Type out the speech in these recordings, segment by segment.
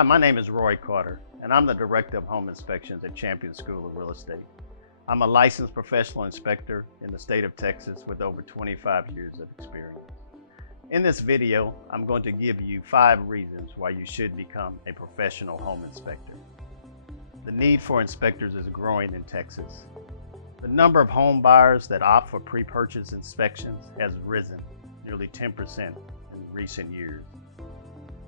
Hi, my name is Roy Carter, and I'm the Director of Home Inspections at Champion School of Real Estate. I'm a licensed professional inspector in the state of Texas with over 25 years of experience. In this video, I'm going to give you 5 reasons why you should become a professional home inspector. The need for inspectors is growing in Texas. The number of home buyers that opt for pre-purchase inspections has risen nearly 10% in recent years.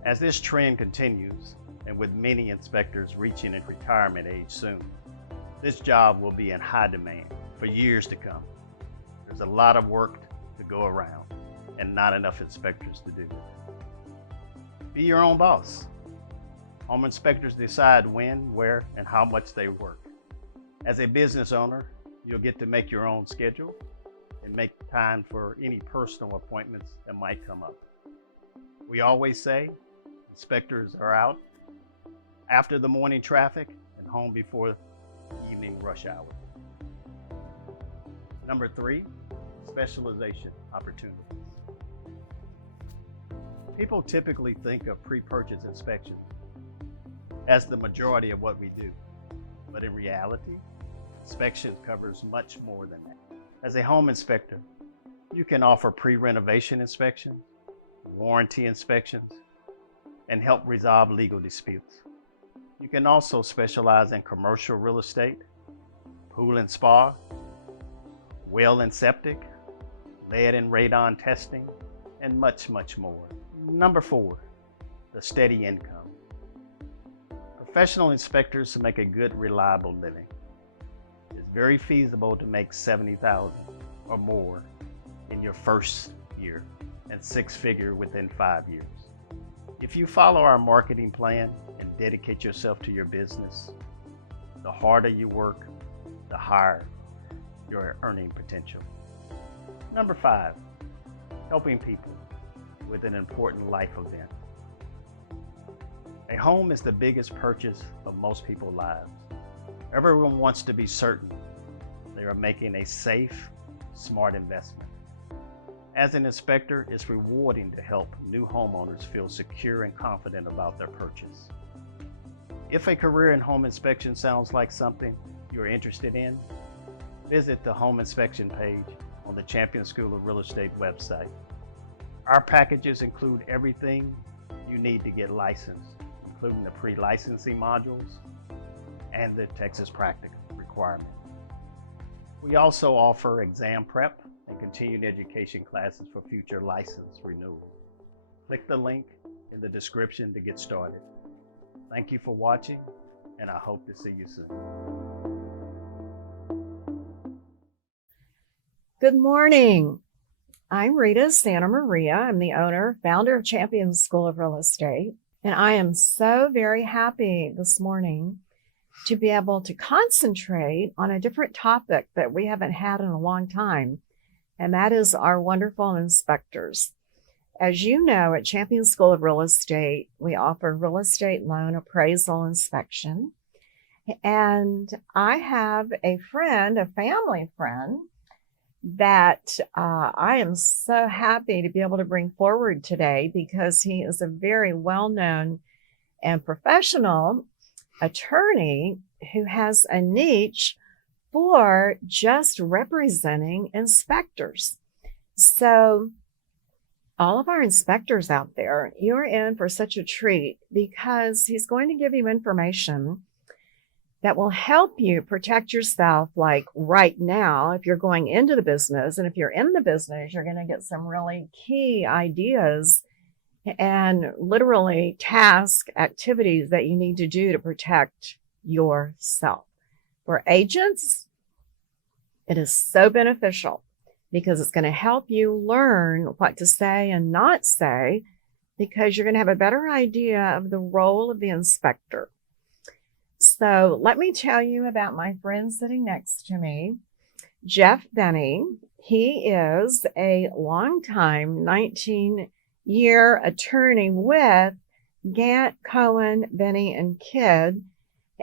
As this trend continues, and with many inspectors reaching a retirement age soon, this job will be in high demand for years to come. There's a lot of work to go around and not enough inspectors to do it. Be your own boss. Home inspectors decide when, where, and how much they work. As a business owner, you'll get to make your own schedule and make time for any personal appointments that might come up. We always say inspectors are out after the morning traffic and home before evening rush hour. Number 3, specialization opportunities. People typically think of pre-purchase inspections as the majority of what we do, but in reality, inspection covers much more than that. As a home inspector, you can offer pre-renovation inspections, warranty inspections, and help resolve legal disputes. You can also specialize in commercial real estate, pool and spa, well and septic, lead and radon testing, and much, much more. Number 4, the steady income. Professional inspectors make a good, reliable living. It's very feasible to make $70,000 or more in your first year and 6-figure within 5 years. If you follow our marketing plan and dedicate yourself to your business, the harder you work, the higher your earning potential. Number 5, helping people with an important life event. A home is the biggest purchase of most people's lives. Everyone wants to be certain they are making a safe, smart investment. As an inspector, it's rewarding to help new homeowners feel secure and confident about their purchase. If a career in home inspection sounds like something you're interested in, visit the home inspection page on the Champion School of Real Estate website. Our packages include everything you need to get licensed, including the pre-licensing modules and the Texas practical requirement. We also offer exam prep and continuing education classes for future license renewal. Click the link in the description to get started. Thank you for watching, and I hope to see you soon. Good morning. I'm Rita Santa Maria. I'm the owner, founder of Champion School of Real Estate, and I am so very happy this morning to be able to concentrate on a different topic that we haven't had in a long time, and that is our wonderful inspectors. As you know, at Champion School of Real Estate, we offer real estate loan appraisal inspection, and I have a friend, a family friend, that I am so happy to be able to bring forward today because he is a very well-known and professional attorney who has a niche for just representing inspectors. So all of our inspectors out there, you're in for such a treat because he's going to give you information that will help you protect yourself, like right now, if you're going into the business. And if you're in the business, you're going to get some really key ideas and literally task activities that you need to do to protect yourself. For agents, it is so beneficial because it's going to help you learn what to say and not say, because you're going to have a better idea of the role of the inspector. So let me tell you about my friend sitting next to me, Geoff Binney. He is a longtime 19-year attorney with Gauntt, Koen, Binney, and Kidd,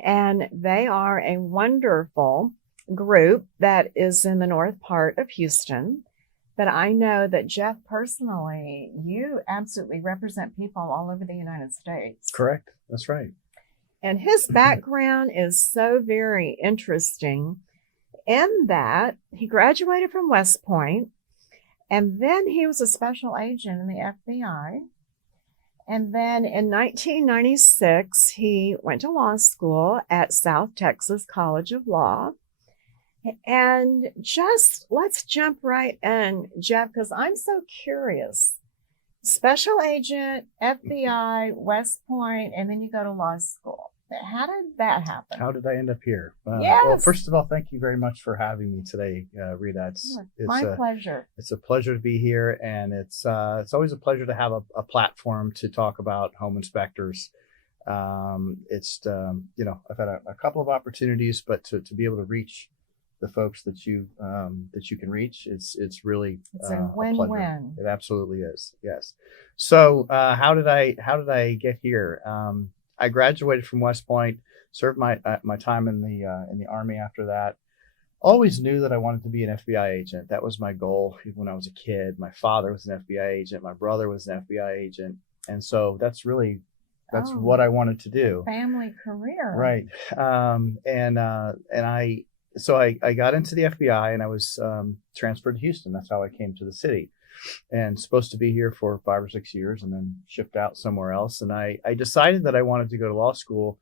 and they are a wonderful group that is in the north part of Houston. But I know that Jeff personally, you absolutely represent people all over the United States. Correct. That's right. And his background is so very interesting in that he graduated from West Point, and then he was a special agent in the FBI. And then in 1996, he went to law school at South Texas College of Law. And just let's jump right in, Jeff, because I'm so curious. Special agent, FBI, West Point, and then you go to law school. How did that happen? How did I end up here? Yes. Well, first of all, thank you very much for having me today, Rita. It's my pleasure. It's a pleasure to be here, and it's always a pleasure to have a platform to talk about home inspectors. I've had a couple of opportunities, but to be able to reach the folks that you can reach, it's really a win-win. It absolutely is. Yes. So how did I get here? I graduated from West Point, served my time in the Army after that. Always knew that I wanted to be an FBI agent. That was my goal even when I was a kid. My father was an FBI agent. My brother was an FBI agent. And so that's what I wanted to do. Family career. Right. So I got into the FBI, and I was transferred to Houston. That's how I came to the city, and supposed to be here for 5 or 6 years and then shipped out somewhere else. And I decided that I wanted to go to law school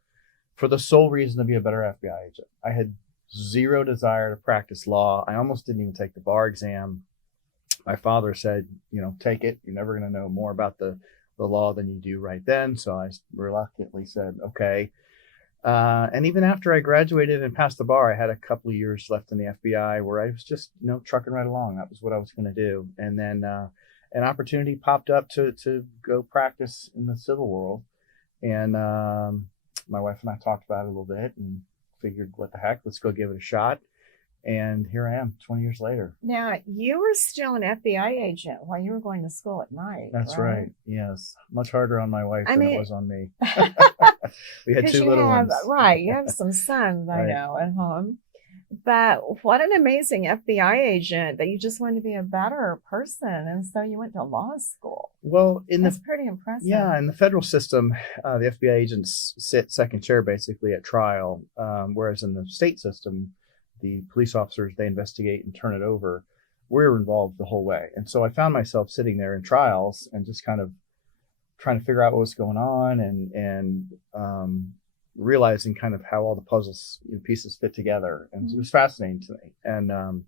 for the sole reason to be a better FBI agent. I had zero desire to practice law. I almost didn't even take the bar exam. My father said, take it. You're never going to know more about the law than you do right then. So I reluctantly said, okay. And even after I graduated and passed the bar, I had a couple of years left in the FBI where I was just, trucking right along. That was what I was going to do. And then an opportunity popped up to go practice in the civil world. And my wife and I talked about it a little bit and figured, what the heck, let's go give it a shot. And here I am 20 years later. Now, you were still an FBI agent while you were going to school at night. That's right. Yes. Much harder on my wife than it was on me. We had two little ones. Right. You have some sons, I know, at home. But what an amazing FBI agent that you just wanted to be a better person. And so you went to law school. Well, that's pretty impressive. Yeah. In the federal system, the FBI agents sit second chair basically at trial. Whereas in the state system, the police officers, they investigate and turn it over. We're involved the whole way. And so I found myself sitting there in trials and just kind of trying to figure out what was going on and realizing kind of how all the puzzles pieces fit together. And it was fascinating to me. And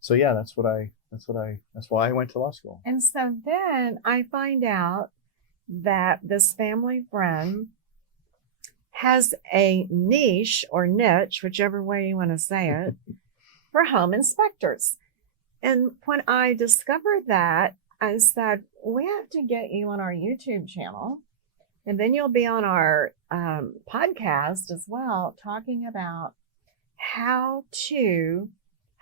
so, yeah, that's why I went to law school. And so then I find out that this family friend has a niche or niche, whichever way you want to say it, for home inspectors. And when I discovered that, I said, we have to get you on our YouTube channel. And then you'll be on our podcast as well, talking about how to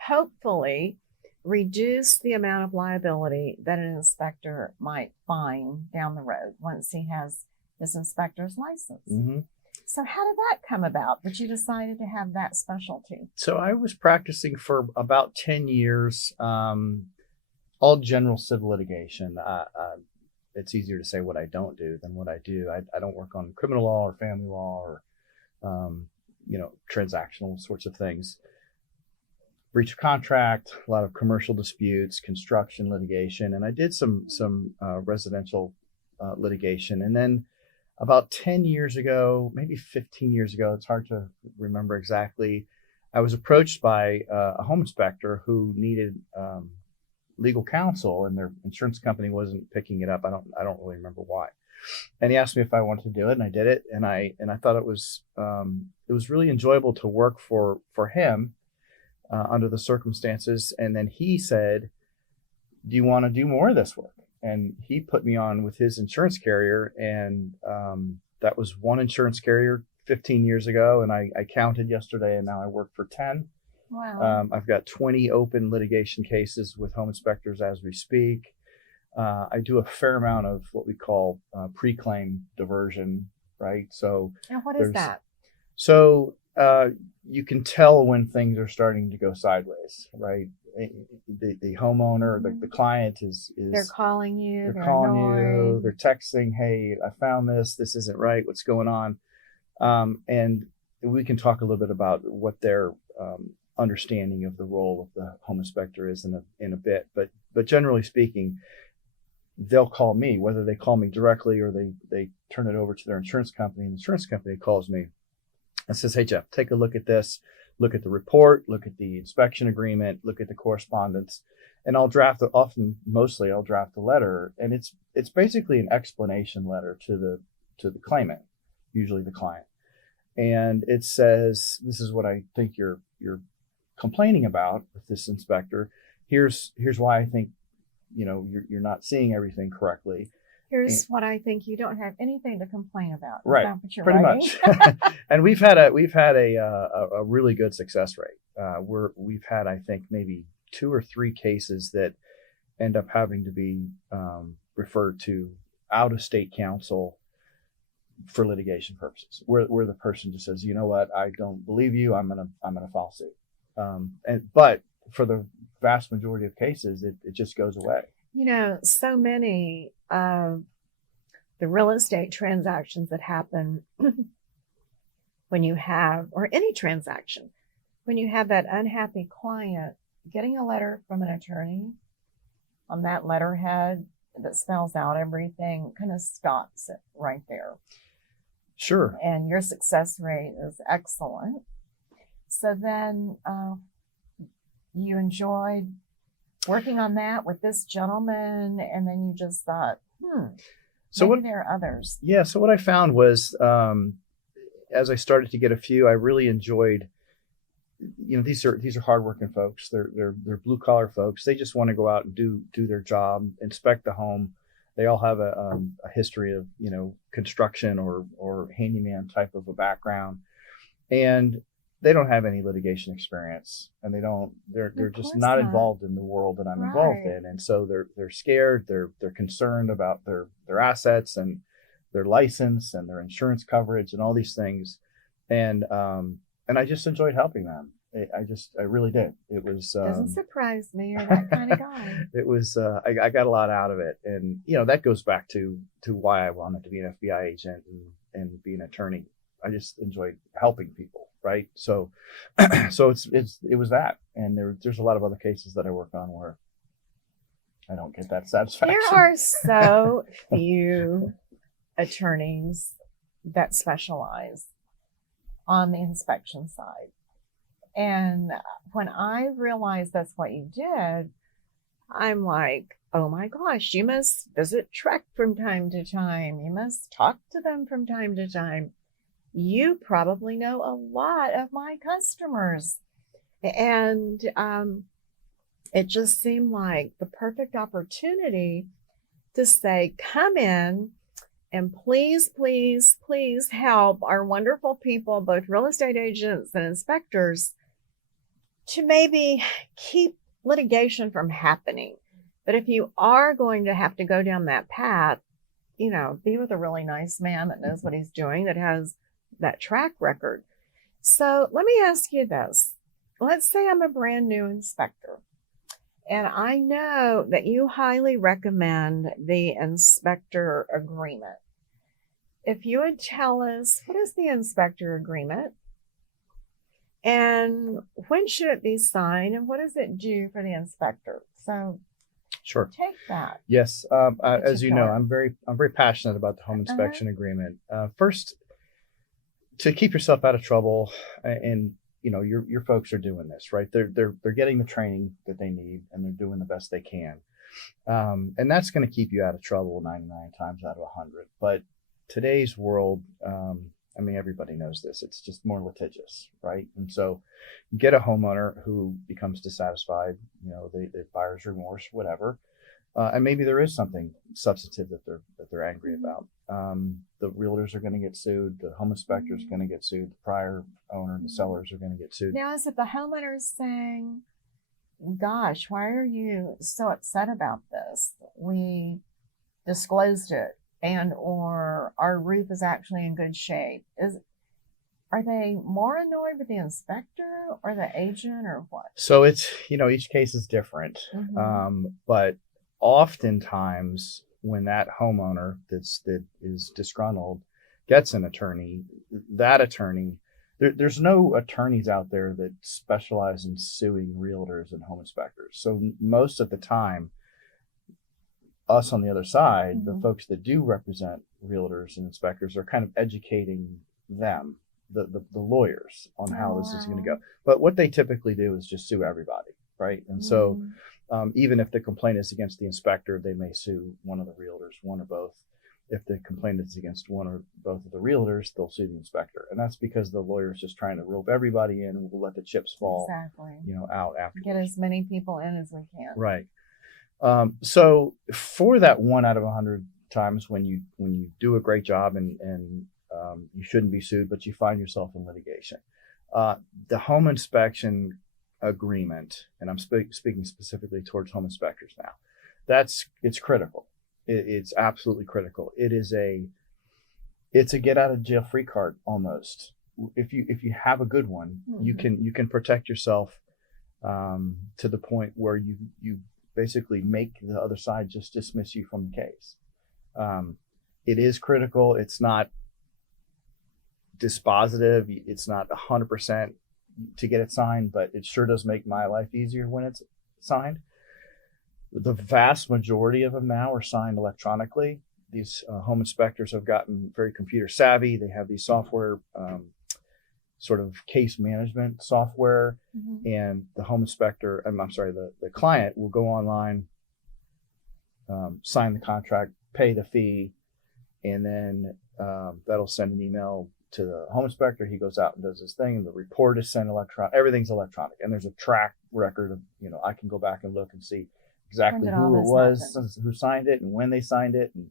hopefully reduce the amount of liability that an inspector might find down the road once he has his inspector's license. Mm-hmm. So how did that come about that you decided to have that specialty? So I was practicing for about 10 years, all general civil litigation. It's easier to say what I don't do than what I do. I don't work on criminal law or family law or, transactional sorts of things. Breach of contract, a lot of commercial disputes, construction litigation, and I did some residential litigation. And then about 10 years ago, maybe 15 years ago, it's hard to remember exactly, I was approached by a home inspector who needed legal counsel, and their insurance company wasn't picking it up. I don't really remember why. And he asked me if I wanted to do it, and I did it. And I thought it was really enjoyable to work for him under the circumstances. And then he said, do you want to do more of this work? And he put me on with his insurance carrier. And that was one insurance carrier 15 years ago. And I counted yesterday, and now I work for 10. Wow. I've got 20 open litigation cases with home inspectors as we speak. I do a fair amount of what we call pre-claim diversion, right? So, and what is that? So you can tell when things are starting to go sideways, right? the homeowner, the client is they're calling you, they're they're calling you, annoyed. they're texting, hey, I found this isn't right, what's going on? And we can talk a little bit about what their understanding of the role of the home inspector is in a bit, but generally speaking, they'll call me, whether they call me directly or they turn it over to their insurance company, and the insurance company calls me and says, hey, Jeff, take a look at this, look at the report, look at the inspection agreement, look at the correspondence, and I'll draft mostly I'll draft a letter, and it's basically an explanation letter to the claimant, usually the client. And it says, this is what I think you're complaining about with this inspector. Here's why I think, you're not seeing everything correctly. Here's what I think you don't have anything to complain about. Is Right. that what you're Pretty writing? much. And we've had a really good success rate. We've had, I think, maybe 2 or 3 cases that end up having to be referred to out of state counsel for litigation purposes, where the person just says, you know what, I don't believe you, I'm gonna file suit. But for the vast majority of cases, it just goes away. So many of the real estate transactions that happen when you have, or any transaction, when you have that unhappy client, getting a letter from an attorney on that letterhead that spells out everything kind of stops it right there. Sure. And your success rate is excellent. So then you enjoyed working on that with this gentleman, and then you just thought, maybe there are others. Yeah. So what I found was, as I started to get a few, I really enjoyed. These are hardworking folks. They're blue collar folks. They just want to go out and do their job, inspect the home. They all have a history of construction or handyman type of a background, and they don't have any litigation experience, and they're just not involved in the world that I'm involved in, and so they're scared. They're concerned about their assets and their license and their insurance coverage and all these things, and I just enjoyed helping them. I really did. It was doesn't surprise me. You're that kind of guy. It was I got a lot out of it, and that goes back to why I wanted to be an FBI agent and be an attorney. I just enjoyed helping people, right? So it was that, and there's a lot of other cases that I work on where I don't get that satisfaction. There are so few attorneys that specialize on the inspection side. And when I realized that's what you did, I'm like, oh my gosh, you must visit Trek from time to time. You must talk to them from time to time. You probably know a lot of my customers. And it just seemed like the perfect opportunity to say, come in and please, please, please help our wonderful people, both real estate agents and inspectors, to maybe keep litigation from happening. But if you are going to have to go down that path, be with a really nice man that knows what he's doing, that has that track record. So let me ask you this. Let's say I'm a brand new inspector, and I know that you highly recommend the inspector agreement. If you would tell us, what is the inspector agreement? And when should it be signed? And what does it do for the inspector? So sure. Take that. Yes. As you know, I'm very passionate about the home inspection agreement. First, to keep yourself out of trouble, and your folks are doing this, right? They're getting the training that they need, and they're doing the best they can. And that's going to keep you out of trouble 99 times out of 100. But today's world, everybody knows this. It's just more litigious, right? And so you get a homeowner who becomes dissatisfied, the buyer's remorse, whatever. And maybe there is something substantive that they're angry about. The realtors are going to get sued. The home inspector is going to get sued. The prior owner and the sellers are going to get sued. Now, is it the homeowner saying, gosh, why are you so upset about this? We disclosed it, and or our roof is actually in good shape. are they more annoyed with the inspector or the agent or what? So it's, each case is different. But oftentimes when that homeowner that is disgruntled gets an attorney, that attorney, there's no attorneys out there that specialize in suing realtors and home inspectors. So most of the time, us on the other side, the folks that do represent realtors and inspectors are kind of educating them, the lawyers, on how this is going to go. But what they typically do is just sue everybody, right? And so even if the complaint is against the inspector, they may sue one of the realtors, one or both. If the complaint is against one or both of the realtors, they'll sue the inspector. And that's because the lawyer is just trying to rope everybody in and we'll let the chips fall, out afterwards. Get as many people in as we can. Right. So for that 1 out of 100 times when you do a great job and you shouldn't be sued, but you find yourself in litigation, the home inspection agreement, and I'm speaking specifically towards home inspectors now, it's critical. It's absolutely critical. It's a get out of jail free card almost. If you have a good one, you can protect yourself to the point where you basically make the other side just dismiss you from the case. It is critical. It's not dispositive. It's not 100% to get it signed, but it sure does make my life easier when it's signed. The vast majority of them now are signed electronically. These home inspectors have gotten very computer savvy. They have these software, sort of case management software, and the home inspector, the client will go online, sign the contract, pay the fee, and then that'll send an email to the home inspector. He goes out and does his thing, and the report is sent electronic. Everything's electronic, and there's a track record of, I can go back and look and see exactly who it was, who signed it, and when they signed it. And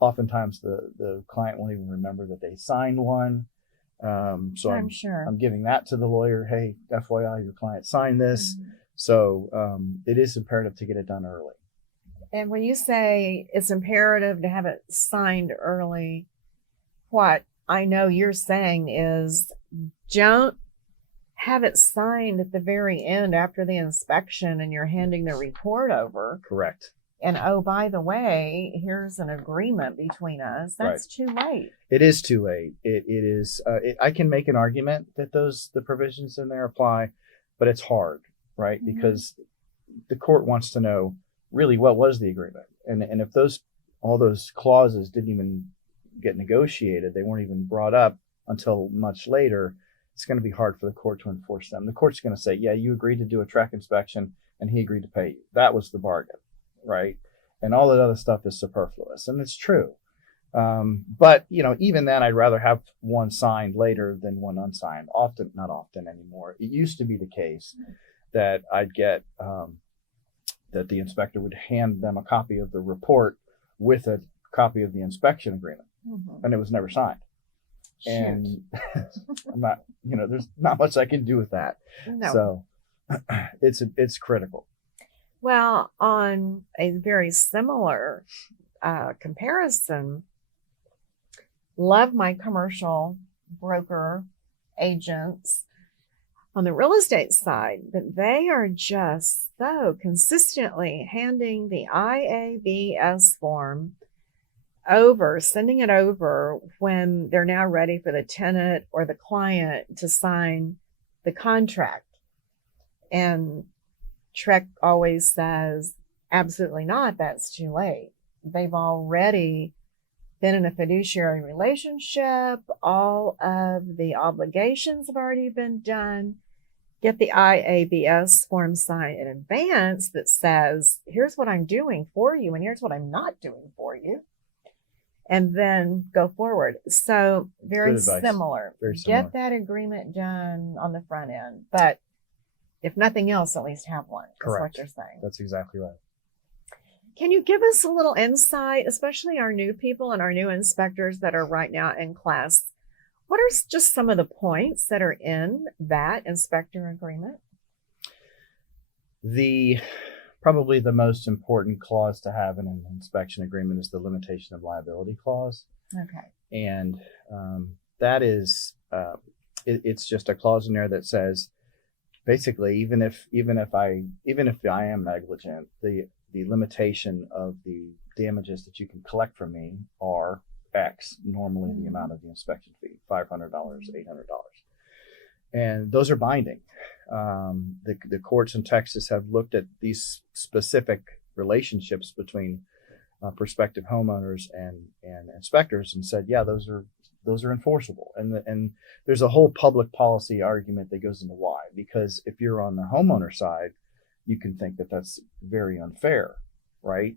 oftentimes the client won't even remember that they signed one. So I'm giving that to the lawyer. Hey, FYI, your client signed this. So it is imperative to get it done early. And when you say it's imperative to have it signed early, what I know you're saying is don't have it signed at the very end after the inspection and you're handing the report over. Correct. And oh, by the way, here's an agreement between us. That's too late. It is too late. It is. I can make an argument that the provisions in there apply, but it's hard, right? Because the court wants to know really what was the agreement, and if all those clauses didn't even get negotiated, they weren't even brought up until much later. It's going to be hard for the court to enforce them. The court's going to say, yeah, you agreed to do a track inspection and he agreed to pay you. That was the bargain, right? And all that other stuff is superfluous. And it's true. But, even then, I'd rather have one signed later than one unsigned. Not often anymore. It used to be the case that I'd get that the inspector would hand them a copy of the report with a copy of the inspection agreement. And it was never signed. And I'm not, there's not much I can do with that. No. So it's critical. Well, on a very similar comparison, love my commercial broker agents on the real estate side, but they are just so consistently handing the IABS form over, sending it over when they're now ready for the tenant or the client to sign the contract. And Trek always says, absolutely not, that's too late. They've already been in a fiduciary relationship. All of the obligations have already been done. Get the IABS form signed in advance that says, here's what I'm doing for you and here's what I'm not doing for you. And then go forward. So very similar. Get that agreement done on the front end. But if nothing else, at least have one. Correct. That's what you're saying. That's exactly right. Can you give us a little insight, especially our new people and our new inspectors that are right now in class? What are just some of the points that are in that inspector agreement? Probably the most important clause to have in an inspection agreement is the limitation of liability clause. Okay. And that is it's just a clause in there that says, basically, even if I am negligent, the limitation of the damages that you can collect from me are X, normally the amount of the inspection fee, $500, $800. And those are binding. The courts in Texas have looked at these specific relationships between prospective homeowners and inspectors and said, yeah, those are enforceable. And there's a whole public policy argument that goes into why. Because if you're on the homeowner side, you can think that that's very unfair, right?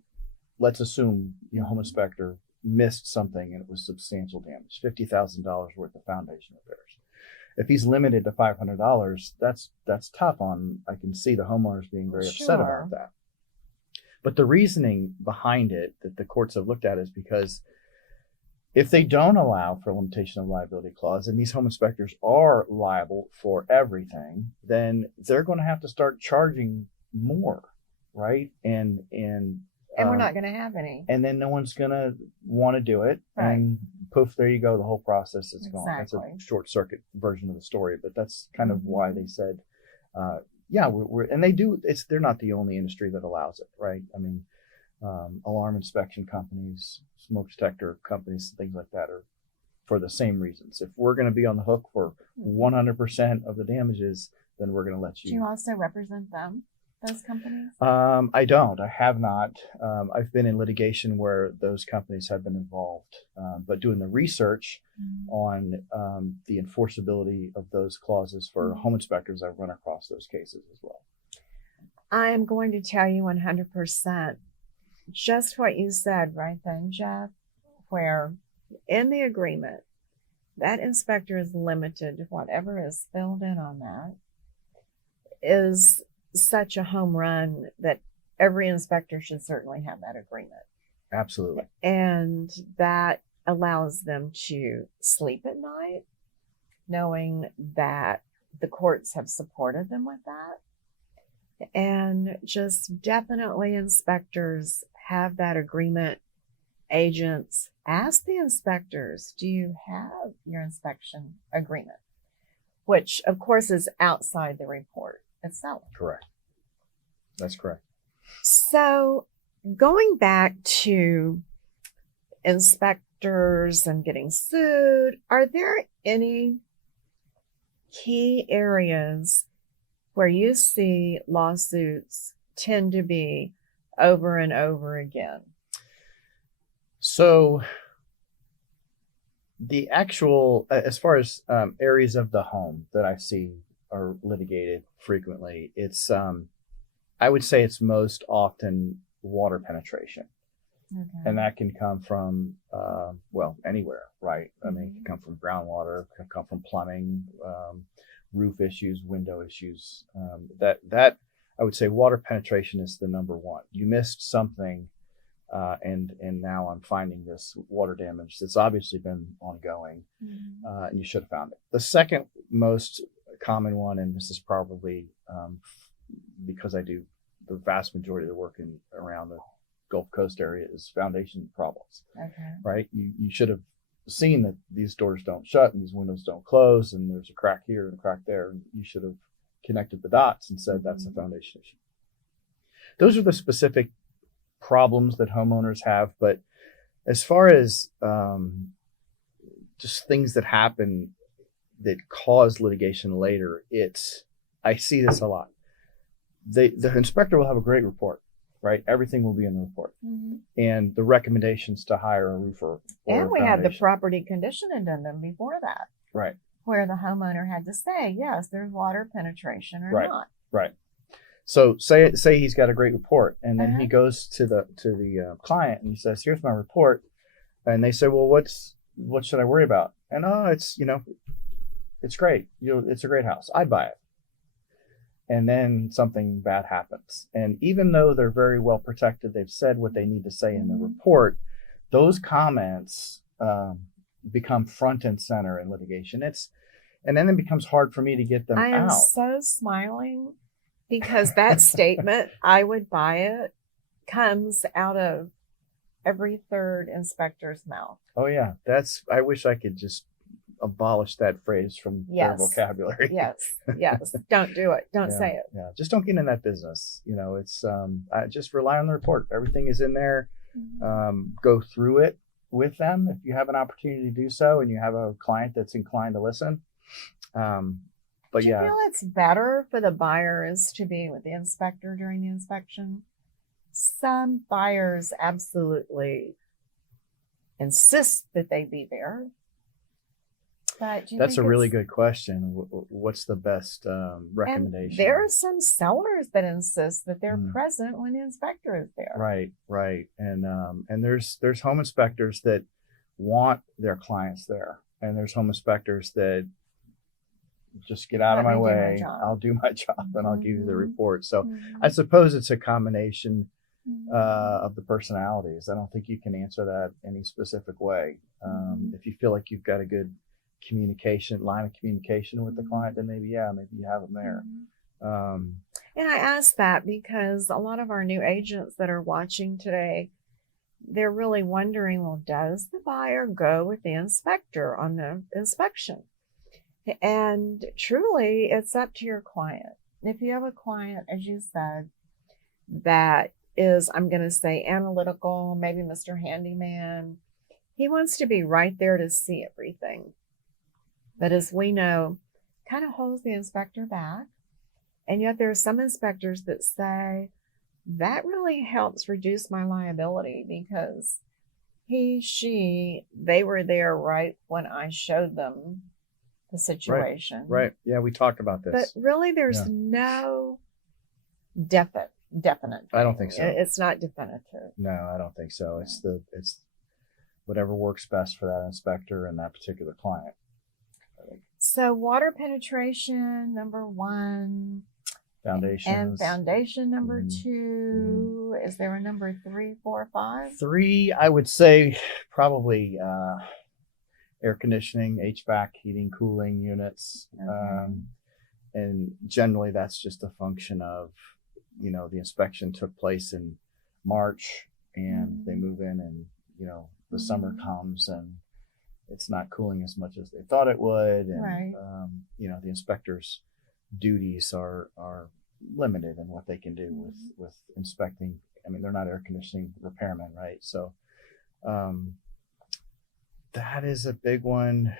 Let's assume the home inspector missed something and it was substantial damage, $50,000 worth of foundation repairs. If he's limited to $500, that's tough on. I can see the homeowners being very upset about that. But the reasoning behind it that the courts have looked at is because if they don't allow for a limitation of liability clause and these home inspectors are liable for everything, then they're going to have to start charging more, right? And we're not going to have any. And then no one's going to want to do it. Right. And poof, there you go. The whole process is gone. That's a short circuit version of the story, but that's kind of why they said, and they do. They're not the only industry that allows it, right? I mean, alarm inspection companies, smoke detector companies, things like that are for the same reasons. If we're going to be on the hook for 100% of the damages, then we're going to let you. Do you also represent them, those companies? I don't. I have not. I've been in litigation where those companies have been involved, but doing the research on the enforceability of those clauses for home inspectors, I've run across those cases as well. I am going to tell you 100%. Just what you said right then, Jeff, where in the agreement, that inspector is limited to whatever is filled in on that is such a home run that every inspector should certainly have that agreement. Absolutely. And that allows them to sleep at night, knowing that the courts have supported them with that. And just definitely inspectors have that agreement. Agents ask the inspectors, do you have your inspection agreement? Which, of course, is outside the report itself. Correct. That's correct. So going back to inspectors and getting sued, are there any key areas where you see lawsuits tend to be over and over again? So the actual, as far as areas of the home that I see are litigated frequently, it's, I would say it's most often water penetration. Okay. And that can come from, anywhere, right? I mean, it can come from groundwater, it can come from plumbing, roof issues, window issues. That I would say water penetration is the number one. You missed something, and now I'm finding this water damage that's obviously been ongoing, and you should have found it. The second most common one, and this is probably because I do the vast majority of the work around the Gulf Coast area, is foundation problems. Okay. Right? You should have seen that these doors don't shut and these windows don't close and there's a crack here and a crack there. And you should have connected the dots and said that's a foundation issue. Those are the specific problems that homeowners have. But as far as just things that happen that cause litigation later, I see this a lot. The inspector will have a great report, right? Everything will be in the report. And the recommendations to hire a roofer. And we had the property condition addendum before that. Right. Where the homeowner had to say, yes, there's water penetration or not. Right. So say he's got a great report, and then he goes to the client and he says, here's my report. And they say, well, what should I worry about? And it's great. It's a great house. I'd buy it. And then something bad happens. And even though they're very well protected, they've said what they need to say in the report, those comments become front and center in litigation. And then it becomes hard for me to get them out. I am so smiling because that statement, I would buy it, comes out of every third inspector's mouth. Oh yeah. I wish I could just abolish that phrase from their Yes. vocabulary. Yes. Don't do it. Don't Yeah, say it. yeah. Just don't get in that business. It's I just rely on the report. Everything is in there. Go through it with them if you have an opportunity to do so, and you have a client that's inclined to listen. But Do you yeah, feel it's better for the buyers to be with the inspector during the inspection? Some buyers absolutely insist that they be there. But do you that's a think really it's- good question. What's the best recommendation? And there are some sellers that insist that they're Mm. present when the inspector is there. Right. And there's home inspectors that want their clients there, and there's home inspectors that just get out of Let my me do my way. job. I'll do my job and I'll give you the Mhm. report. So Mhm. I suppose it's a combination Mhm. of the personalities. I don't think you can answer that any specific way. If you feel like you've got a good line of communication with the client, then maybe you have them there. And I ask that because a lot of our new agents that are watching today, they're really wondering, well, does the buyer go with the inspector on the inspection? And truly, it's up to your client. If you have a client, as you said, that is, I'm going to say, analytical, maybe Mr. Handyman, he wants to be right there to see everything. But as we know, kind of holds the inspector back. And yet there are some inspectors that say, that really helps reduce my liability because they were there right when I showed them the situation. Right. Yeah, we talked about this. But really, there's no definite. I don't think so. It's not definitive. No, I don't think so. It's whatever works best for that inspector and that particular client. So water penetration, number 1. Foundations. And foundation, number 2. Is there a number 3, 4, 5? 3, I would say probably air conditioning, HVAC, heating, cooling units. Okay. And generally that's just a function of, the inspection took place in March and they move in and, the summer comes and it's not cooling as much as they thought it would. And, Right. The inspector's duties are limited in what they can do with inspecting. I mean, they're not air conditioning repairmen, right? So that is a big one. I'm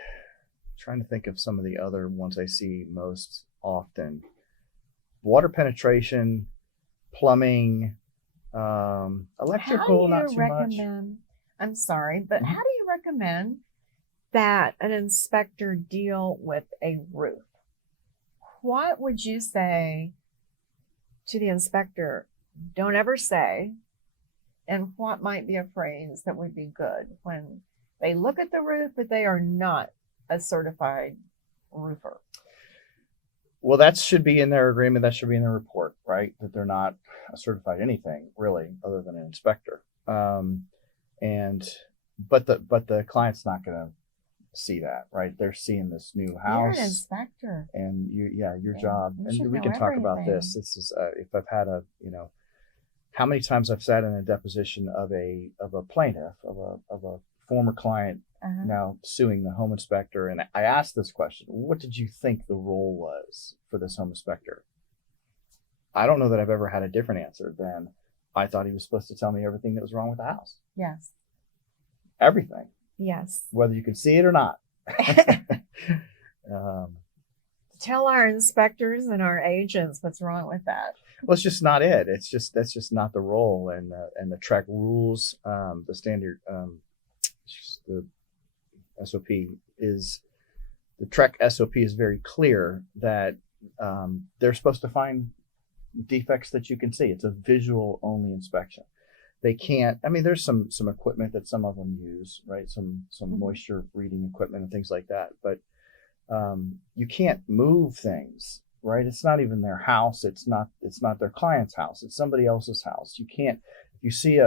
trying to think of some of the other ones I see most often. Water penetration, plumbing, electrical, not too much. I'm sorry, but how do you recommend that an inspector deal with a roof? What would you say to the inspector? Don't ever say, and what might be a phrase that would be good when they look at the roof, but they are not a certified roofer? Well, that should be in their agreement. That should be in their report, right? That they're not a certified anything really, other than an inspector. But the client's not going to see that, right? They're seeing this new house. You're an inspector, and your job. And we can talk about this. This is if I've had how many times I've sat in a deposition of a plaintiff of a former client now suing the home inspector, and I asked this question: what did you think the role was for this home inspector? I don't know that I've ever had a different answer than I thought he was supposed to tell me everything that was wrong with the house. Yes. Everything. Yes. Whether you can see it or not. Tell our inspectors and our agents what's wrong with that. Well, it's just not it. That's just not the role, and the TREC rules, the standard, the SOP is the TREC SOP is very clear that they're supposed to find defects that you can see. It's a visual only inspection. They can't. I mean, there's some equipment that some of them use, right? Some moisture reading equipment and things like that, but you can't move things, right? It's not even their house. It's not their client's house. It's somebody else's house. You can't. If you see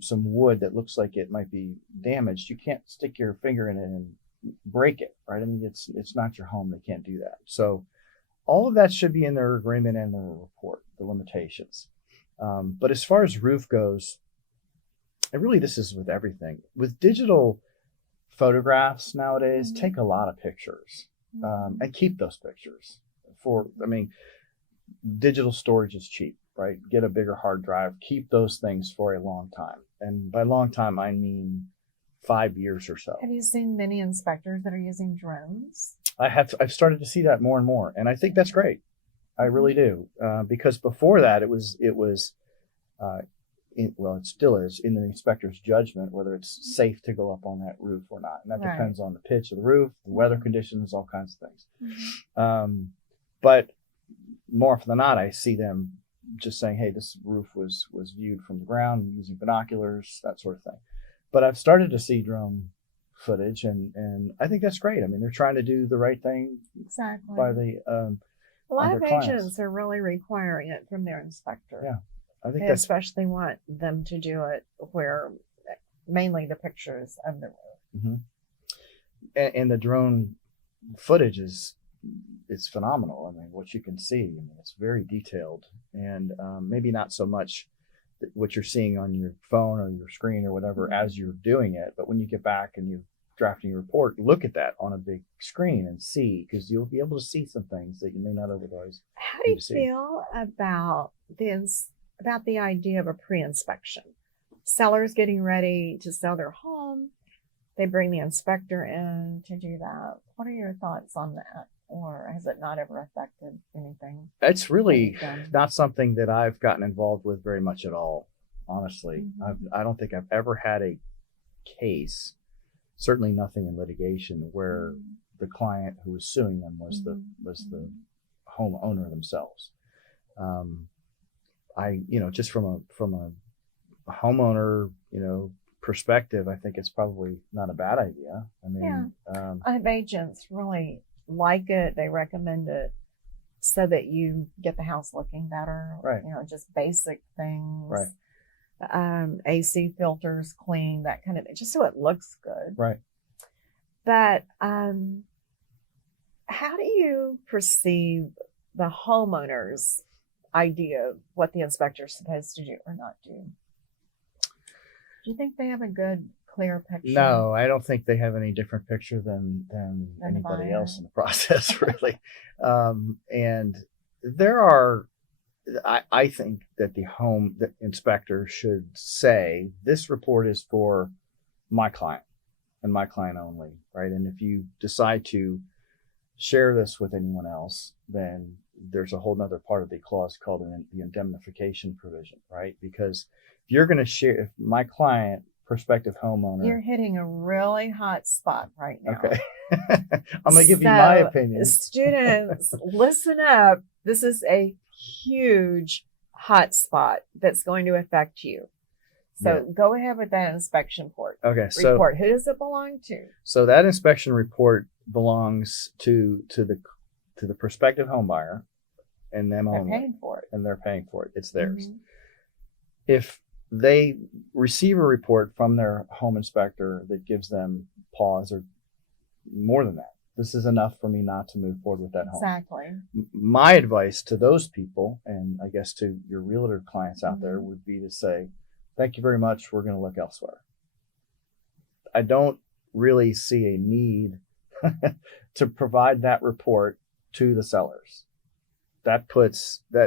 some wood that looks like it might be damaged, you can't stick your finger in it and break it, right? I mean, it's not your home. They can't do that. So all of that should be in their agreement and their report, the limitations. But as far as roof goes, and really this is with everything. With digital photographs nowadays, take a lot of pictures, and keep those pictures. Digital storage is cheap, right? Get a bigger hard drive, keep those things for a long time. And by long time, I mean 5 years or so. Have you seen many inspectors that are using drones? I've started to see that more and more, and I think that's great. I really do, because before that, it still is in the inspector's judgment whether it's safe to go up on that roof or not, and that depends on the pitch of the roof, the weather conditions, all kinds of things. But more often than not, I see them just saying, "Hey, this roof was viewed from the ground using binoculars," that sort of thing. But I've started to see drone footage, and I think that's great. I mean, they're trying to do the right thing by the a lot of clients. agents are really requiring it from their inspector. Yeah, I think they especially want them to do it where mainly the pictures of the roof. And the drone footage it's phenomenal. I mean, what you can see, it's very detailed, and maybe not so much what you're seeing on your phone or your screen or whatever as you're doing it, but when you get back and you're drafting your report, look at that on a big screen and see, because you'll be able to see some things that you may not otherwise. How do you feel about the idea of a pre-inspection? Sellers getting ready to sell their home, they bring the inspector in to do that. What are your thoughts on that? Or has it not ever affected anything? It's really not something that I've gotten involved with very much at all, honestly. I don't think I've ever had a case, certainly nothing in litigation, where the client who was suing them was the homeowner themselves. Just from a homeowner, perspective, I think it's probably not a bad idea. I mean, I have agents really like it. They recommend it so that you get the house looking better. Right. Just basic things. Right. AC filters clean, that kind of thing, just so it looks good. Right. But how do you perceive the homeowner's idea of what the inspector's supposed to do or not do? Do you think they have a good, clear picture? No, I don't think they have any different picture than anybody else in the process, really. And there are, I think that the inspector should say, this report is for my client and my client only, right? And if you decide to share this with anyone else, then there's a whole nother part of the clause called the indemnification provision, right? Because if you're going to share, if my client, prospective homeowner. You're hitting a really hot spot right now. Okay. I'm going to give you my opinion. Students, listen up. This is a huge hot spot that's going to affect you. So go ahead with that inspection report. Okay. Report. Who does it belong to? So that inspection report belongs to the prospective home buyer and them only. They're paying for it. And they're paying for it. It's theirs. If they receive a report from their home inspector that gives them pause or more than that, this is enough for me not to move forward with that home. Exactly. My advice to those people, and I guess to your realtor clients out there, would be to say, thank you very much. We're going to look elsewhere. I don't really see a need to provide that report to the sellers. That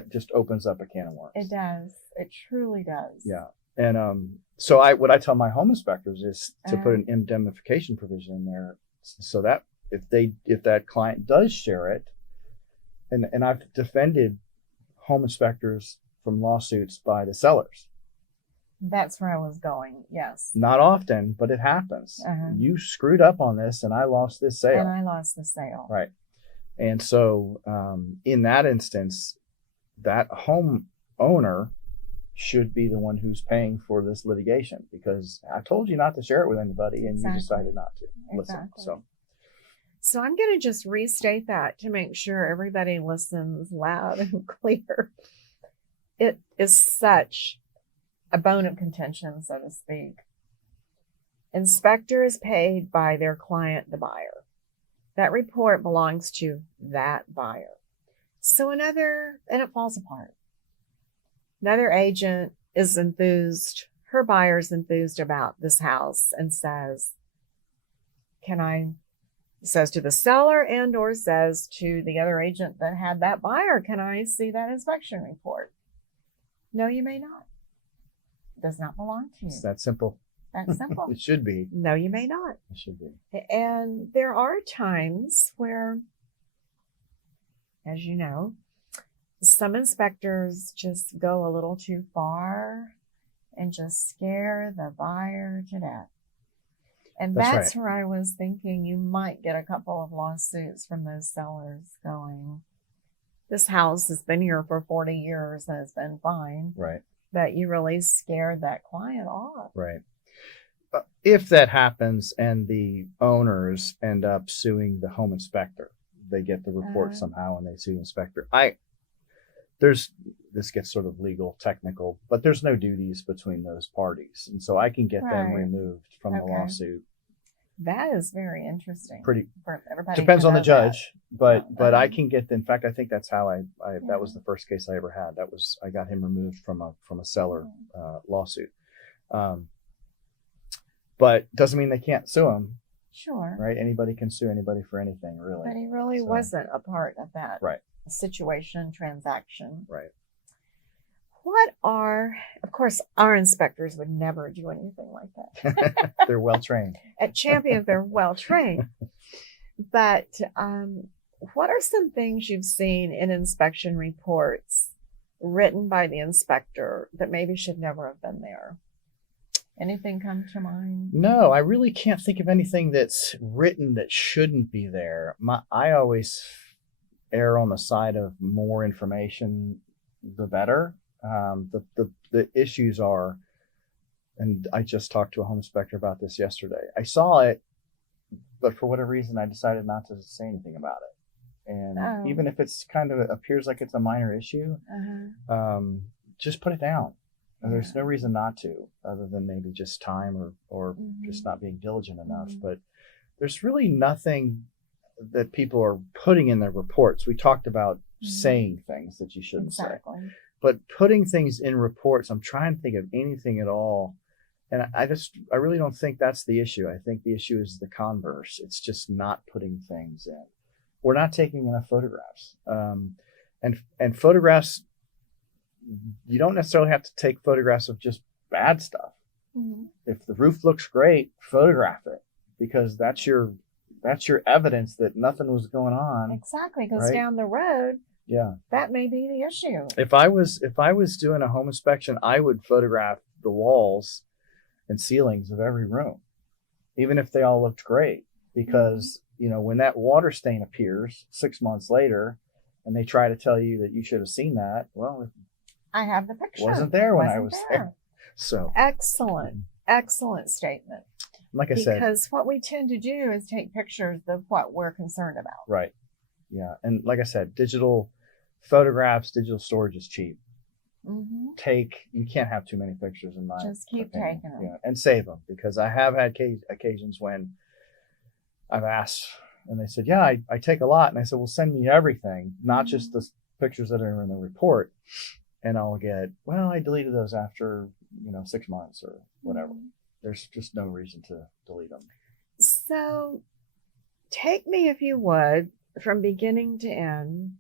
just opens up a can of worms. It does. It truly does. Yeah. And so what I tell my home inspectors is to put an indemnification provision in there, so that if that client does share it, and I've defended home inspectors from lawsuits by the sellers. That's where I was going. Yes. Not often, but it happens. You screwed up on this and I lost this sale. And I lost the sale. Right. And so in that instance, that home owner should be the one who's paying for this litigation, because I told you not to share it with anybody and you decided not to listen. So I'm going to just restate that to make sure everybody listens loud and clear. It is such a bone of contention, so to speak. Inspector is paid by their client, the buyer. That report belongs to that buyer. So and it falls apart. Another agent is enthused, her buyer's enthused about this house and says, says to the seller and or says to the other agent that had that buyer, can I see that inspection report? No, you may not. It does not belong to you. It's that simple. That's simple. It should be. No, you may not. It should be. And there are times where, as you know, some inspectors just go a little too far and just scare the buyer to death. And that's right. where I was thinking you might get a couple of lawsuits from those sellers going, this house has been here for 40 years and it's been fine. Right. But you really scared that client off. Right. If that happens and the owners end up suing the home inspector, they get the report somehow and they sue the inspector. This gets sort of legal, technical, but there's no duties between those parties. And so I can get them removed from the lawsuit. That is very interesting. Pretty for everybody. Depends on the judge, that. but I can get. In fact, I think that's how I that was the first case I ever had. I got him removed from a seller lawsuit. But doesn't mean they can't sue him. Sure. Right. Anybody can sue anybody for anything, really. But he really wasn't a part of that situation, transaction. Right. Of course, our inspectors would never do anything like that. They're well trained. At Champion, they're well trained. But what are some things you've seen in inspection reports written by the inspector that maybe should never have been there? Anything come to mind? No, I really can't think of anything that's written that shouldn't be there. I always err on the side of more information, the better. The issues are, and I just talked to a home inspector about this yesterday. I saw it, but for whatever reason, I decided not to say anything about it. And even if it's kind of appears like it's a minor issue, just put it down. And there's no reason not to, other than maybe just time or just not being diligent enough. But there's really nothing that people are putting in their reports. We talked about saying things that you shouldn't say. But putting things in reports, I'm trying to think of anything at all. And I really don't think that's the issue. I think the issue is the converse. It's just not putting things in. We're not taking enough photographs. And photographs, you don't necessarily have to take photographs of just bad stuff. If the roof looks great, photograph it, because that's your evidence that nothing was going on. Exactly, because down the road, that may be the issue. If I was doing a home inspection, I would photograph the walls and ceilings of every room, even if they all looked great, because when that water stain appears 6 months later and they try to tell you that you should have seen that, well, I have the picture. Wasn't there when I was there. So excellent statement. Like I said, because what we tend to do is take pictures of what we're concerned about. Right. Yeah. And like I said, digital photographs, digital storage is cheap. You can't have too many pictures in my Just keep opinion. taking them. Yeah, and save them, because I have had occasions when I've asked and they said, I take a lot. And I said, well, send me everything, not just the pictures that are in the report. And I'll get, well, I deleted those after, 6 months or whatever. There's just no reason to delete them. So take me, if you would, from beginning to end.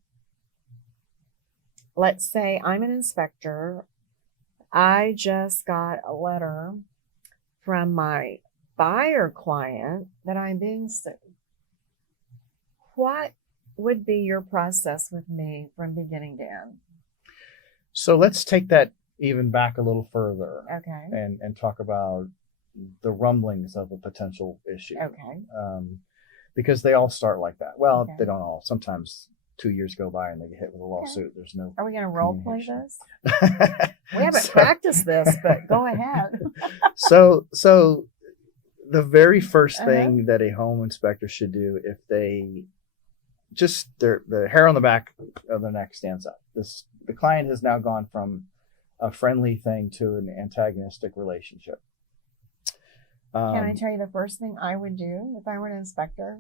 Let's say I'm an inspector. I just got a letter from my buyer client that I'm being sued. What would be your process with me from beginning to end? So let's take that even back a little further. Okay. And talk about the rumblings of a potential issue. Okay. Because they all start like that. Well, they don't all. Sometimes 2 years go by and they get hit with a lawsuit. Okay. There's no. Are we going to role play this? We haven't practiced this, but go ahead. So the very first thing that a home inspector should do, if they just the hair on the back of their neck stands up. The client has now gone from a friendly thing to an antagonistic relationship. Can I tell you the first thing I would do if I were an inspector?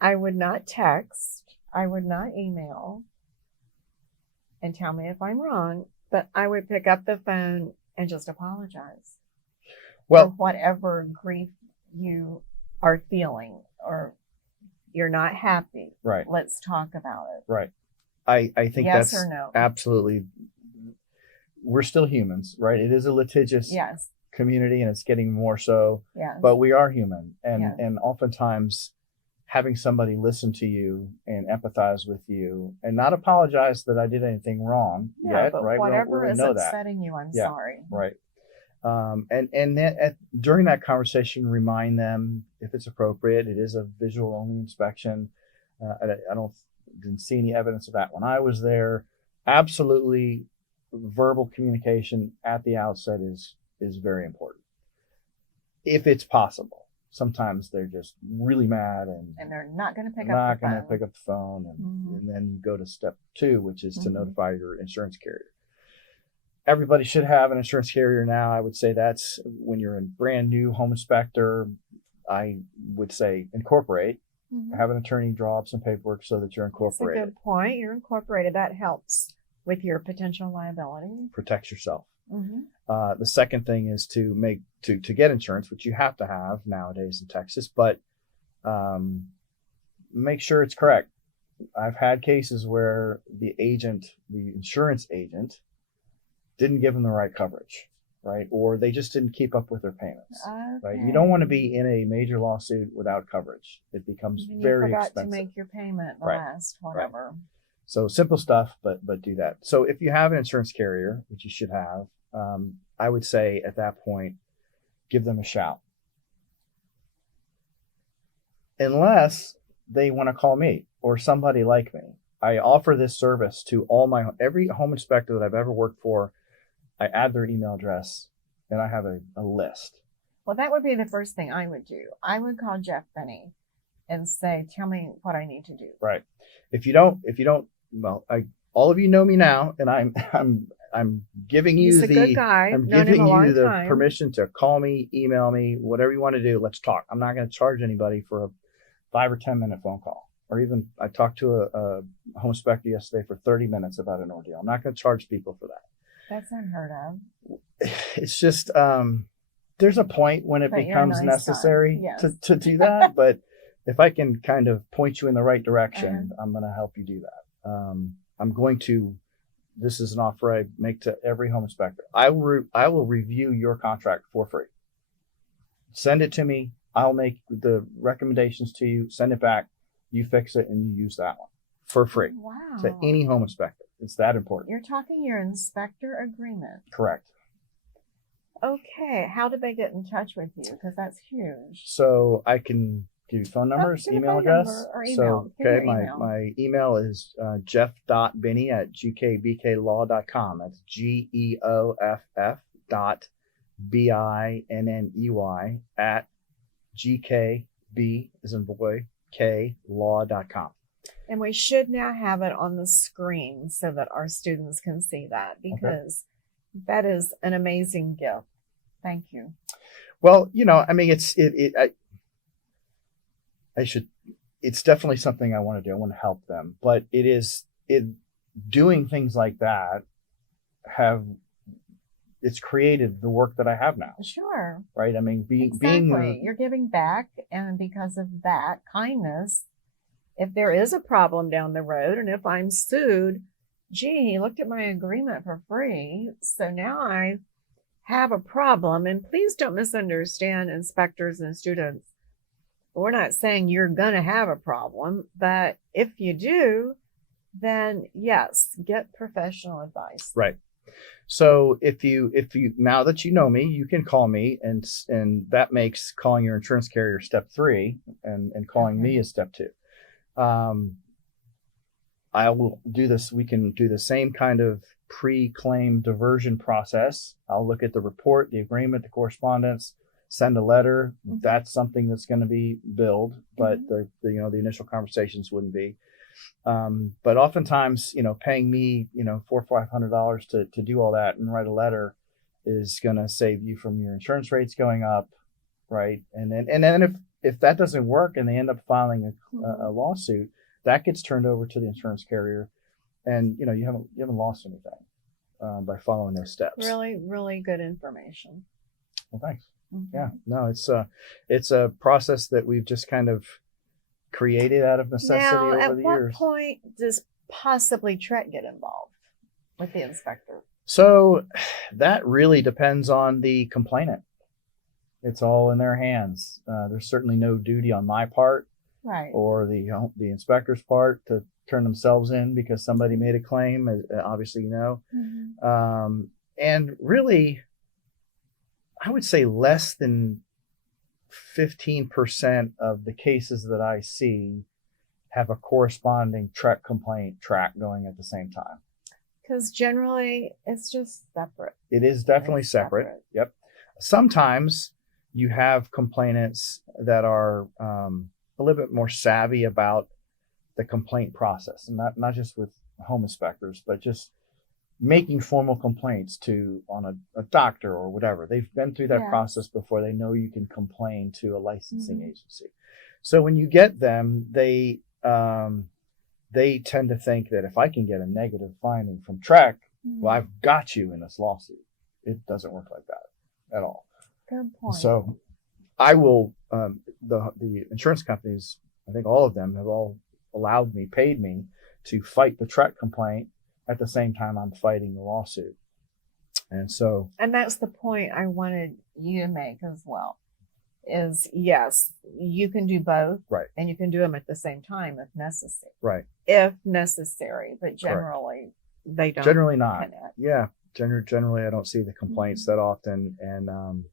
I would not text. I would not email. And tell me if I'm wrong, but I would pick up the phone and just apologize. Well, for whatever grief you are feeling, or you're not happy. Right. Let's talk about it. Right. I think Yes that's or no? absolutely, we're still humans, right? It is a litigious Yes. community, and it's getting more so, Yes. but we are human. And, Yes. and oftentimes having somebody listen to you and empathize with you and not apologize that I did anything wrong yet, but right? whatever we don't is know that. upsetting you, I'm Yeah, sorry. Right. And then during that conversation, remind them, if it's appropriate, it is a visual only inspection. I didn't see any evidence of that when I was there. Absolutely, verbal communication at the outset is very important, if it's possible. Sometimes they're just really mad and they're not going to pick not up the going to phone. pick up the phone, and then you go to step 2, which is to notify your insurance carrier. Everybody should have an insurance carrier now. I would say that's when you're a brand new home inspector. I would say incorporate. Have an attorney draw up some paperwork so that you're incorporated. That's a good point. You're incorporated. That helps with your potential liability. Protects yourself. The second thing is to get insurance, which you have to have nowadays in Texas, but make sure it's correct. I've had cases where the insurance agent, didn't give them the right coverage, right? Or they just didn't keep up with their payments, right? You don't want to be in a major lawsuit without coverage. It becomes very expensive. You forgot to make your payment last, whatever. Right. So simple stuff, but do that. So if you have an insurance carrier, which you should have, I would say at that point, give them a shout. Unless they want to call me or somebody like me. I offer this service to every home inspector that I've ever worked for. I add their email address, and I have a list. Well, that would be the first thing I would do. I would call Jeff Binney and say, tell me what I need to do. Right. If you don't, well, all of you know me now, and I'm giving you He's a good guy. I'm Known giving him a long you the time. permission to call me, email me, whatever you want to do. Let's talk. I'm not going to charge anybody for a 5 or 10 minute phone call. Or even I talked to a home inspector yesterday for 30 minutes about an ordeal. I'm not going to charge people for that. That's unheard of. It's just there's a point when it becomes necessary to do that. But if I can kind of point you in the right direction, I'm going to help you do that. This is an offer I make to every home inspector. I will review your contract for free. Send it to me. I'll make the recommendations to you, send it back. You fix it and you use that one for free. Wow. To any home inspector. It's that important. You're talking your inspector agreement. Correct. Okay. How did they get in touch with you? Because that's huge. So I can give you phone numbers, email address. Or email. So, okay, my email is jeff.binney@gkbklaw.com. That's GEOFF.BINNEY at GKB as in boy, klaw.com. And we should now have it on the screen so that our students can see that, because that is an amazing gift. Thank you. Well, I mean, it's definitely something I want to do. I want to help them, but doing things like that it's created the work that I have now. Sure. Right. I mean, you're giving back, and because of that kindness, if there is a problem down the road, and if I'm sued, gee, he looked at my agreement for free, so now I have a problem. And please don't misunderstand, inspectors and students. We're not saying you're going to have a problem, but if you do, then yes, get professional advice. Right. So if you now that you know me, you can call me, and that makes calling your insurance carrier step 3, and calling me is step 2. I will do this. We can do the same kind of pre-claim diversion process. I'll look at the report, the agreement, the correspondence, send a letter. That's something that's going to be billed, but the initial conversations wouldn't be. But oftentimes, paying me, $400 or $500 to do all that and write a letter is going to save you from your insurance rates going up, right? And then if that doesn't work and they end up filing a lawsuit, that gets turned over to the insurance carrier, and you haven't lost anything by following those steps. Really, really good information. Well, thanks. Yeah, no, it's a process that we've just kind of created out of necessity Now, over at the what years. point does possibly Trek get involved with the inspector? So that really depends on the complainant. It's all in their hands. There's certainly no duty on my part Right. or the inspector's part to turn themselves in because somebody made a claim. Obviously, and really, I would say less than 15% of the cases that I see have a corresponding Trek complaint track going at the same time. Because generally it's just separate. It is definitely separate. Yep. Sometimes you have complainants that are a little bit more savvy about the complaint process, and not just with home inspectors, but just making formal complaints on a doctor or whatever. They've been through that process before. They know you can complain to a licensing agency. So when you get them, they tend to think that if I can get a negative finding from Trek, well, I've got you in this lawsuit. It doesn't work like that at all. Good point. So I will, the insurance companies, I think all of them have all paid me to fight the Trek complaint at the same time I'm fighting the lawsuit. And that's the point I wanted you to make as well, is yes, you can do both. Right. And you can do them at the same time if necessary. Right. If necessary, but generally they don't. Generally not. Connect. Yeah. Generally I don't see the complaints that often, and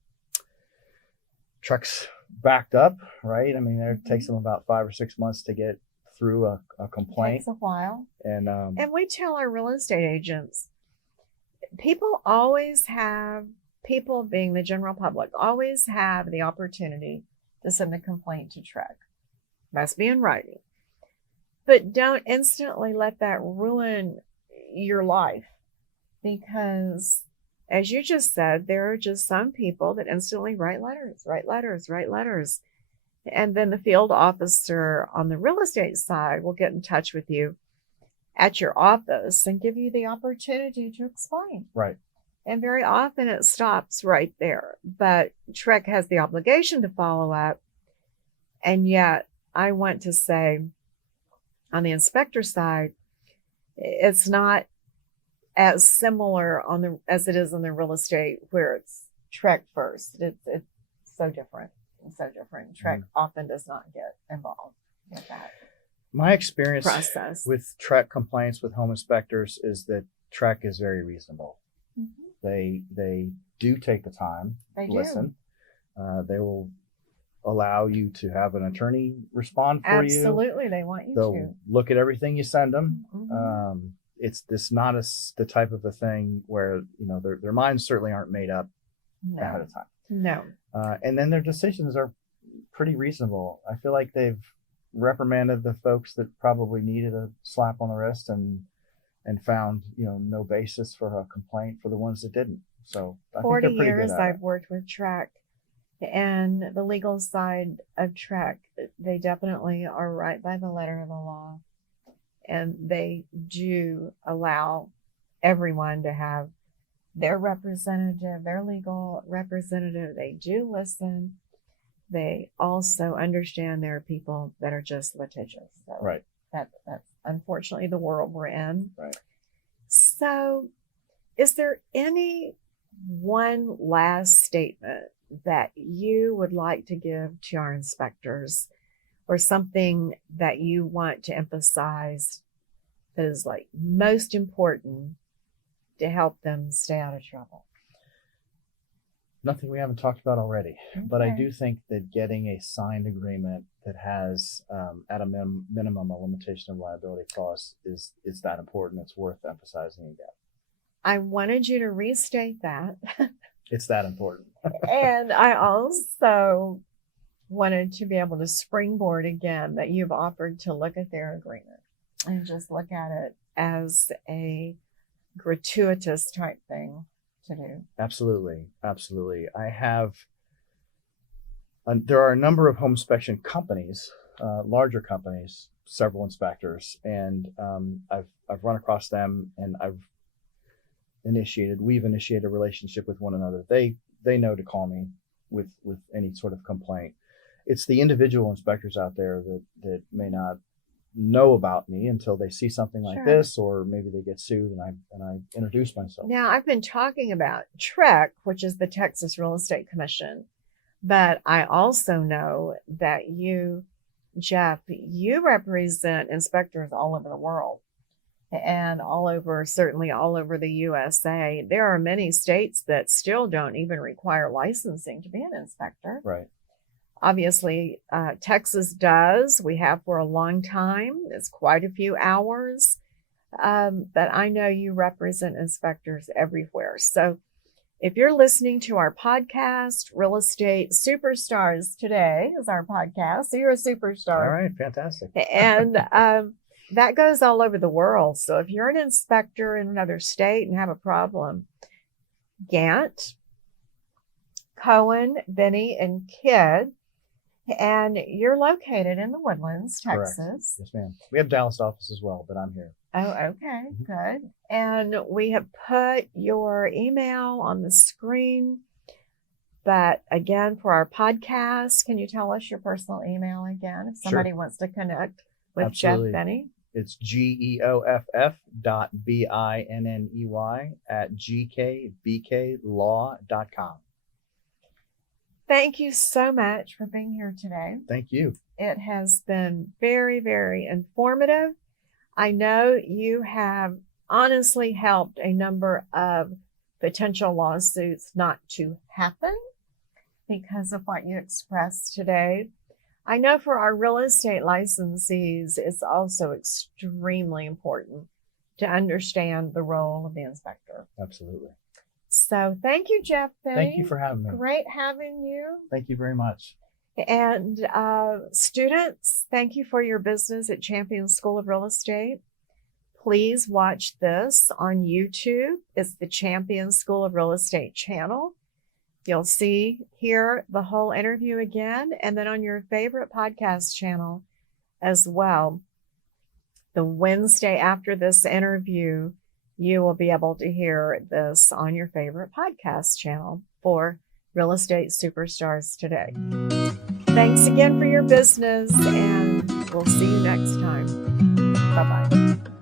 Trek's backed up, right? I mean, it takes them about 5 or 6 months to get through a complaint. It takes a while. And we tell our real estate agents, people being the general public, always have the opportunity to send a complaint to Trek. Must be in writing. But don't instantly let that ruin your life, because as you just said, there are just some people that instantly write letters. And then the field officer on the real estate side will get in touch with you at your office and give you the opportunity to explain. Right. And very often it stops right there. But Trek has the obligation to follow up. And yet I want to say on the inspector side, it's not as similar as it is on the real estate where it's Trek first. It's so different. Trek often does not get involved with that. My experience process with Trek complaints with home inspectors is that Trek is very reasonable. They do take the time to listen. They will allow you to have an attorney respond for you. Absolutely, they want you They'll to look at everything you send them. It's not the type of a thing where their minds certainly aren't made up ahead of time. No. And then their decisions are pretty reasonable. I feel like they've reprimanded the folks that probably needed a slap on the wrist and found no basis for a complaint for the ones that didn't. So I 40 think they're pretty years good at I've worked with Trek, and the legal side of Trek, they definitely are right by the letter of the law, and they do allow everyone to have their representative, their legal representative. They do listen. They also understand there are people that are just litigious. So right. That's unfortunately the world we're in. Right. So is there any one last statement that you would like to give to our inspectors, or something that you want to emphasize that is like most important to help them stay out of trouble? Nothing we haven't talked about already, but I Okay. do think that getting a signed agreement that has at a minimum a limitation of liability clause is that important. It's worth emphasizing again. I wanted you to restate that. It's that important. And I also wanted to be able to springboard again that you've offered to look at their agreement and just look at it as a gratuitous type thing to do. Absolutely. I have, there are a number of home inspection companies, larger companies, several inspectors, and I've run across them, and we've initiated a relationship with one another. They know to call me with any sort of complaint. It's the individual inspectors out there that may not know about me until they see something like Sure. this, or maybe they get sued and I introduce myself. Now, I've been talking about TREC, which is the Texas Real Estate Commission, but I also know that you, Jeff, you represent inspectors all over the world and certainly all over the USA. There are many states that still don't even require licensing to be an inspector. Right. Obviously, Texas does. We have for a long time. It's quite a few hours. But I know you represent inspectors everywhere. So if you're listening to our podcast, Real Estate Superstars Today is our podcast. So you're a superstar. All right. Fantastic. And that goes all over the world. So if you're an inspector in another state and have a problem, Gauntt, Koen, Binney, and Kidd, and you're located in the Woodlands, Texas. Correct. Yes, ma'am. We have Dallas office as well, but I'm here. Oh, okay, good. And we have put your email on the screen. But again, for our podcast, can you tell us your personal email again if somebody wants to connect with Absolutely. Jeff Binney? It's geoff.binney@gkbklaw.com. Thank you so much for being here today. Thank you. It has been very, very informative. I know you have honestly helped a number of potential lawsuits not to happen because of what you expressed today. I know for our real estate licensees, it's also extremely important to understand the role of the inspector. Absolutely. So thank you, Jeff Binney. Thank you for having me. Great having you. Thank you very much. And students, thank you for your business at Champion School of Real Estate. Please watch this on YouTube. It's the Champion School of Real Estate channel. You'll hear the whole interview again, and then on your favorite podcast channel as well. The Wednesday after this interview, you will be able to hear this on your favorite podcast channel for Real Estate Superstars Today. Thanks again for your business, and we'll see you next time. Bye-bye.